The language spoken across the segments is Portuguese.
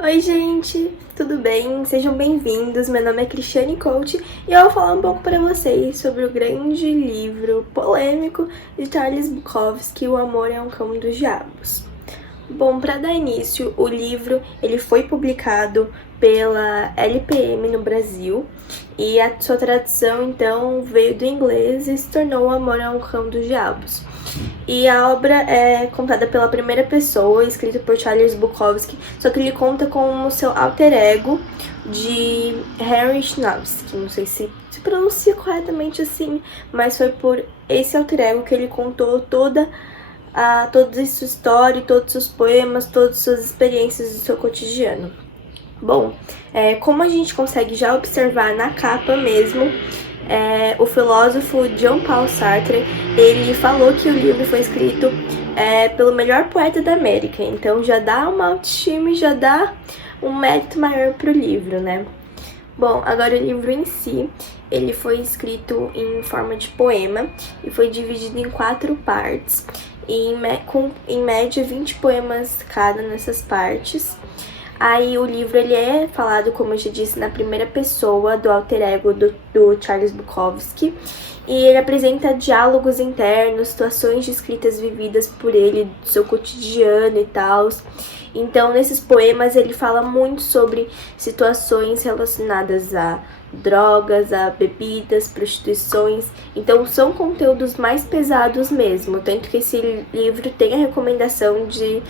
Oi gente, tudo bem? Sejam bem-vindos, meu nome é Cristiane Coach e eu vou falar um pouco para vocês sobre o grande livro polêmico de Charles Bukowski, O Amor é um Cão dos Diabos. Bom, para dar início, o livro ele foi publicado pela LPM no Brasil e a sua tradução então veio do inglês e se tornou O Amor é um Cão dos Diabos. E a obra é contada pela primeira pessoa, escrita por Charles Bukowski, só que ele conta com o seu alter ego de Henry Chnausky. Não sei se pronuncia corretamente assim, mas foi por esse alter ego que ele contou toda a sua história, todos os seus poemas, todas as suas experiências do seu cotidiano. Bom, como a gente consegue já observar na capa mesmo, o filósofo Jean-Paul Sartre, ele falou que o livro foi escrito pelo melhor poeta da América, então já dá uma autoestima e já dá um mérito maior pro livro, né? Bom, agora o livro em si, ele foi escrito em forma de poema e foi dividido em 4 partes, com em média 20 poemas cada nessas partes. Aí o livro ele é falado, como eu já disse, na primeira pessoa do alter ego do Charles Bukowski. E ele apresenta diálogos internos, situações descritas vividas por ele, do seu cotidiano e tal. Então, nesses poemas, ele fala muito sobre situações relacionadas a drogas, a bebidas, prostituições. Então, são conteúdos mais pesados mesmo. Tanto que esse livro tem a recomendação de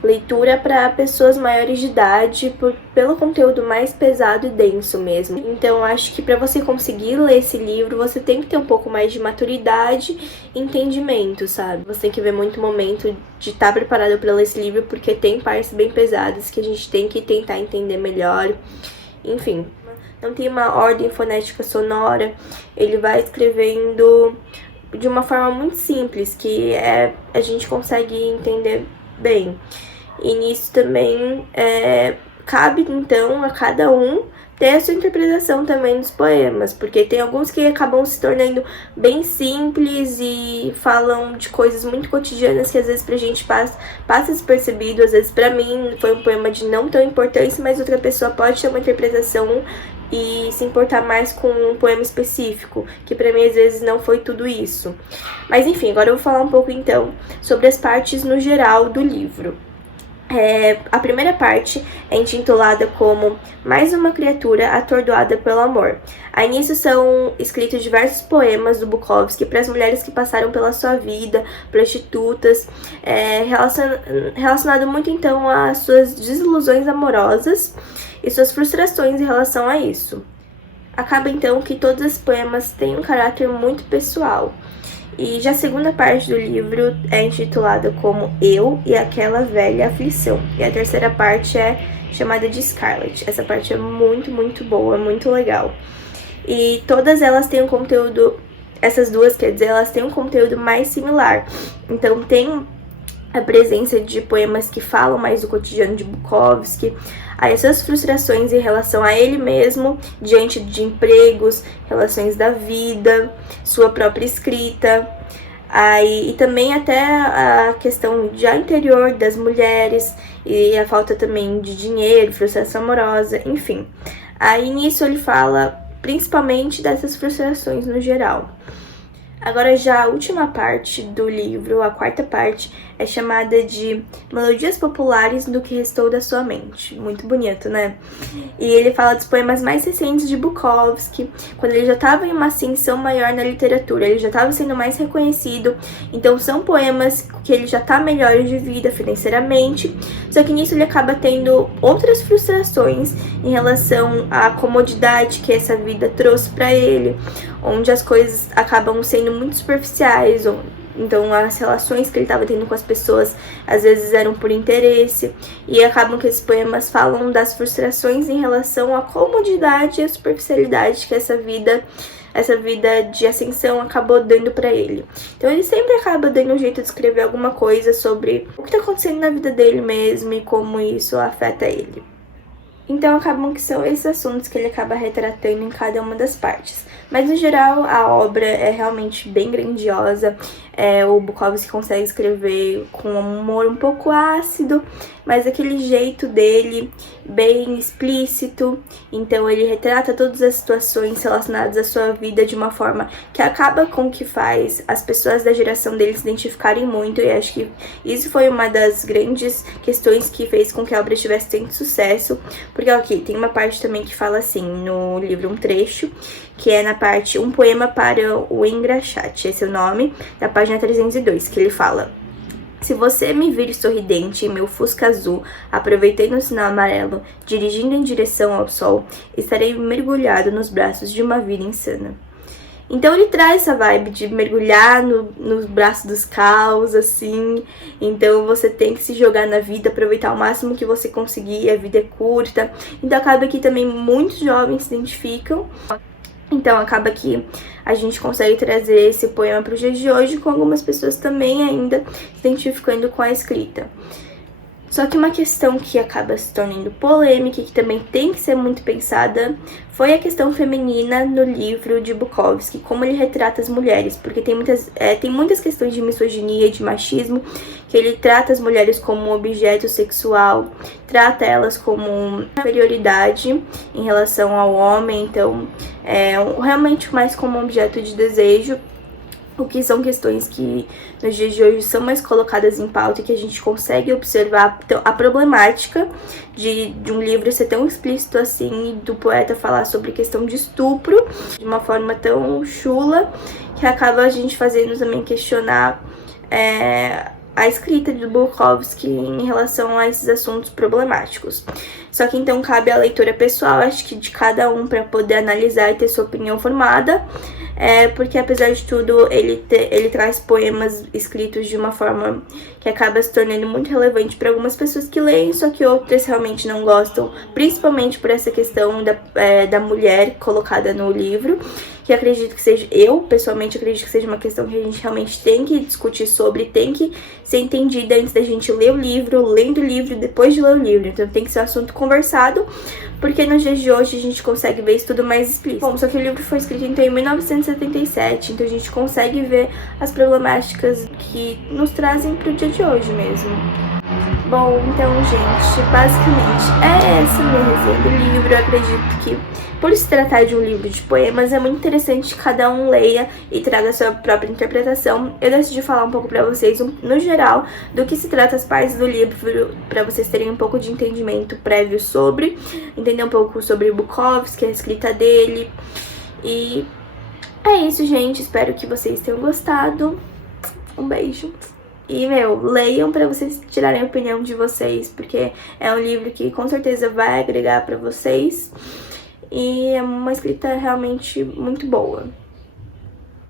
leitura para pessoas maiores de idade, pelo conteúdo mais pesado e denso mesmo. Então, acho que para você conseguir ler esse livro, você tem que ter um pouco mais de maturidade e entendimento, sabe? Você tem que ver muito momento de estar preparado para ler esse livro, porque tem partes bem pesadas que a gente tem que tentar entender melhor. Enfim, não tem uma ordem fonética sonora, ele vai escrevendo de uma forma muito simples, que a gente consegue entender bem. E nisso também cabe então a cada um ter a sua interpretação também dos poemas, porque tem alguns que acabam se tornando bem simples e falam de coisas muito cotidianas que às vezes pra gente passa despercebido, às vezes pra mim foi um poema de não tão importância, mas outra pessoa pode ter uma interpretação e se importar mais com um poema específico, que pra mim às vezes não foi tudo isso. Mas enfim, agora eu vou falar um pouco então sobre as partes no geral do livro. A primeira parte é intitulada como Mais uma criatura atordoada pelo amor. Aí nisso são escritos diversos poemas do Bukowski para as mulheres que passaram pela sua vida, prostitutas, relacionado muito então às suas desilusões amorosas e suas frustrações em relação a isso. Acaba então que todos os poemas têm um caráter muito pessoal. E já a segunda parte do livro é intitulada como Eu e Aquela Velha Aflição. E a terceira parte é chamada de Scarlet. Essa parte é muito, muito boa, muito legal. E todas elas têm um conteúdo, essas duas, quer dizer, elas têm um conteúdo mais similar. Então tem a presença de poemas que falam mais do cotidiano de Bukowski, aí as suas frustrações em relação a ele mesmo, diante de empregos, relações da vida, sua própria escrita, aí, e também até a questão já interior das mulheres, e a falta também de dinheiro, frustração amorosa, enfim. Aí nisso ele fala principalmente dessas frustrações no geral. Agora já a última parte do livro, a quarta parte, é chamada de Melodias Populares do que Restou da Sua Mente. Muito bonito, né? E ele fala dos poemas mais recentes de Bukowski, quando ele já estava em uma ascensão maior na literatura, ele já estava sendo mais reconhecido, então são poemas que ele já está melhor de vida financeiramente, só que nisso ele acaba tendo outras frustrações em relação à comodidade que essa vida trouxe para ele, onde as coisas acabam sendo muito superficiais, então as relações que ele estava tendo com as pessoas às vezes eram por interesse, e acabam que esses poemas falam das frustrações em relação à comodidade e à superficialidade que essa vida de ascensão acabou dando para ele. Então ele sempre acaba dando um jeito de escrever alguma coisa sobre o que está acontecendo na vida dele mesmo e como isso afeta ele. Então acabam que são esses assuntos que ele acaba retratando em cada uma das partes. Mas no geral a obra é realmente bem grandiosa. O Bukowski consegue escrever com um humor um pouco ácido, mas aquele jeito dele bem explícito. Então ele retrata todas as situações relacionadas à sua vida de uma forma que acaba com que faz as pessoas da geração dele se identificarem muito. E acho que isso foi uma das grandes questões que fez com que a obra tivesse tanto sucesso. Porque, ok, tem uma parte também que fala assim, no livro, um trecho, que é na parte Um Poema para o Engraxate, esse é o nome, da página 302, que ele fala: se você me vir sorridente em meu Fusca azul, aproveitando o sinal amarelo, dirigindo em direção ao sol, estarei mergulhado nos braços de uma vida insana. Então ele traz essa vibe de mergulhar nos braços dos caos, assim. Então você tem que se jogar na vida, aproveitar o máximo que você conseguir, a vida é curta. Então acaba que também muitos jovens se identificam. Então acaba que a gente consegue trazer esse poema para os dias de hoje, com algumas pessoas também ainda se identificando com a escrita. Só que uma questão que acaba se tornando polêmica e que também tem que ser muito pensada foi a questão feminina no livro de Bukowski, como ele retrata as mulheres, porque tem muitas questões de misoginia, de machismo, que ele trata as mulheres como um objeto sexual, trata elas como inferioridade em relação ao homem, então realmente mais como um objeto de desejo. O que são questões que nos dias de hoje são mais colocadas em pauta e que a gente consegue observar a problemática de um livro ser tão explícito assim e do poeta falar sobre questão de estupro de uma forma tão chula que acaba a gente fazendo também questionar a escrita do Bukowski em relação a esses assuntos problemáticos. Só que então cabe à leitura pessoal, acho que de cada um, para poder analisar e ter sua opinião formada. Porque apesar de tudo, ele traz poemas escritos de uma forma que acaba se tornando muito relevante para algumas pessoas que leem, só que outras realmente não gostam, principalmente por essa questão da mulher colocada no livro, que acredito que seja, eu pessoalmente acredito que seja uma questão que a gente realmente tem que discutir sobre, tem que ser entendida antes da gente ler o livro, lendo o livro, depois de ler o livro. Então tem que ser um assunto conversado, porque nos dias de hoje a gente consegue ver isso tudo mais explícito. Bom, só que o livro foi escrito então em 1977, então a gente consegue ver as problemáticas que nos trazem pro dia de hoje mesmo. Bom, então, gente, basicamente é essa minha resenha do livro. Eu acredito que, por se tratar de um livro de poemas, é muito interessante que cada um leia e traga a sua própria interpretação. Eu decidi falar um pouco pra vocês, no geral, do que se trata as partes do livro, pra vocês terem um pouco de entendimento prévio sobre, entender um pouco sobre Bukowski, a escrita dele. E é isso, gente. Espero que vocês tenham gostado. Um beijo. E, leiam pra vocês tirarem a opinião de vocês, porque é um livro que com certeza vai agregar pra vocês. E é uma escrita realmente muito boa.